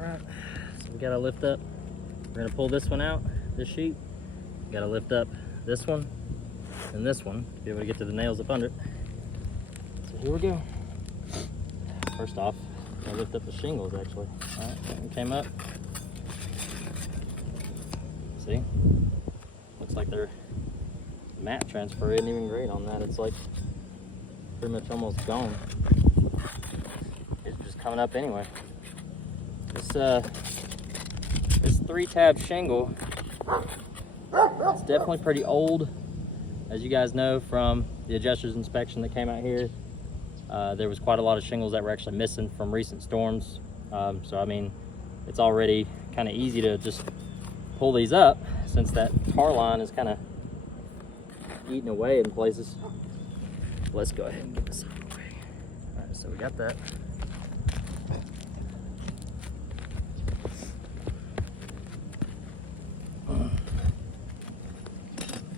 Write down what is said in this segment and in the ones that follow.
Alright, so we gotta lift up. We're gonna pull this one out, this sheet. We gotta lift up this one and this one to be able to get to the nails up under it. So here we go. First off, I lift up the shingles actually. Alright, that one came up. See? Looks like their mat transfer isn't even great on that. It's like pretty much almost gone. It's just coming up anyway. This 3-tab shingle, it's definitely pretty old. As you guys know from the adjuster's inspection that came out here, there was quite a lot of shingles that were actually missing from recent storms. So I mean, it's already kind of easy to just pull these up since that tar line is kind of eating away in places. Let's go ahead and get this out of the way. All right, so we got that.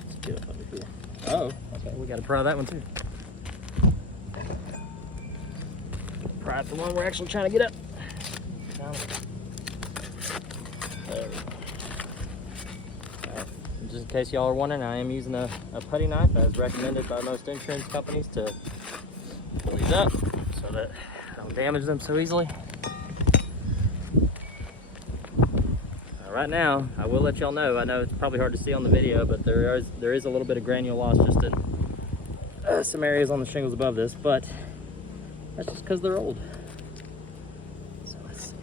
Let's get up under here. Oh, okay, we got to pry that one too. Pry the one we're actually trying to get up. There we go. Just in case y'all are wondering, I am using a putty knife as recommended by most insurance companies to pull these up so that I don't damage them so easily. Right now, I will let y'all know, I know it's probably hard to see on the video, but there is a little bit of granule loss just in some areas on the shingles above this, but that's just because they're old. So let's see.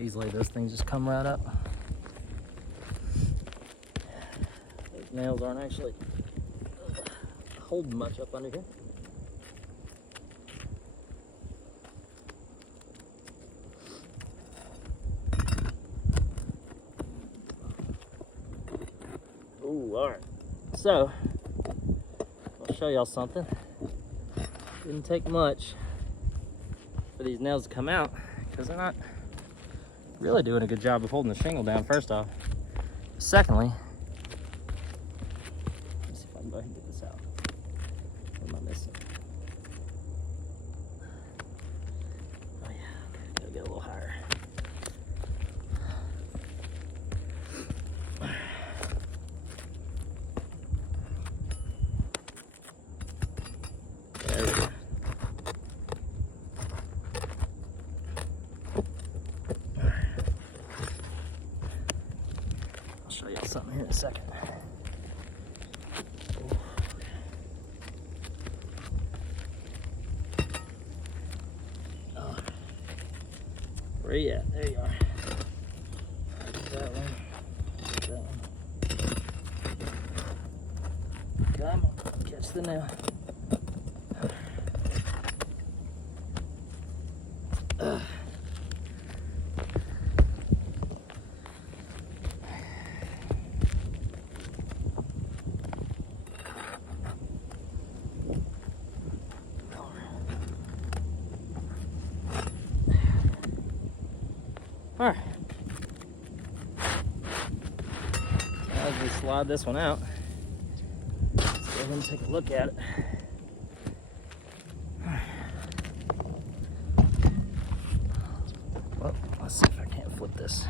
Easily those things just come right up. Those nails aren't actually holding much up under here. Ooh, all right. So I'll show y'all something. Didn't take much for these nails to come out because they're not really doing a good job of holding the shingle down, first off. Secondly, let's see if I can go ahead and get this out. What am I missing? Oh yeah, gotta get a little higher. There we go. Show you something here in a second. Oh. Where you at? There you are. That one. That one. Come on, catch the nail. All right, as we slide this one out, let's go ahead and take a look at it. Well, let's see if I can't flip this.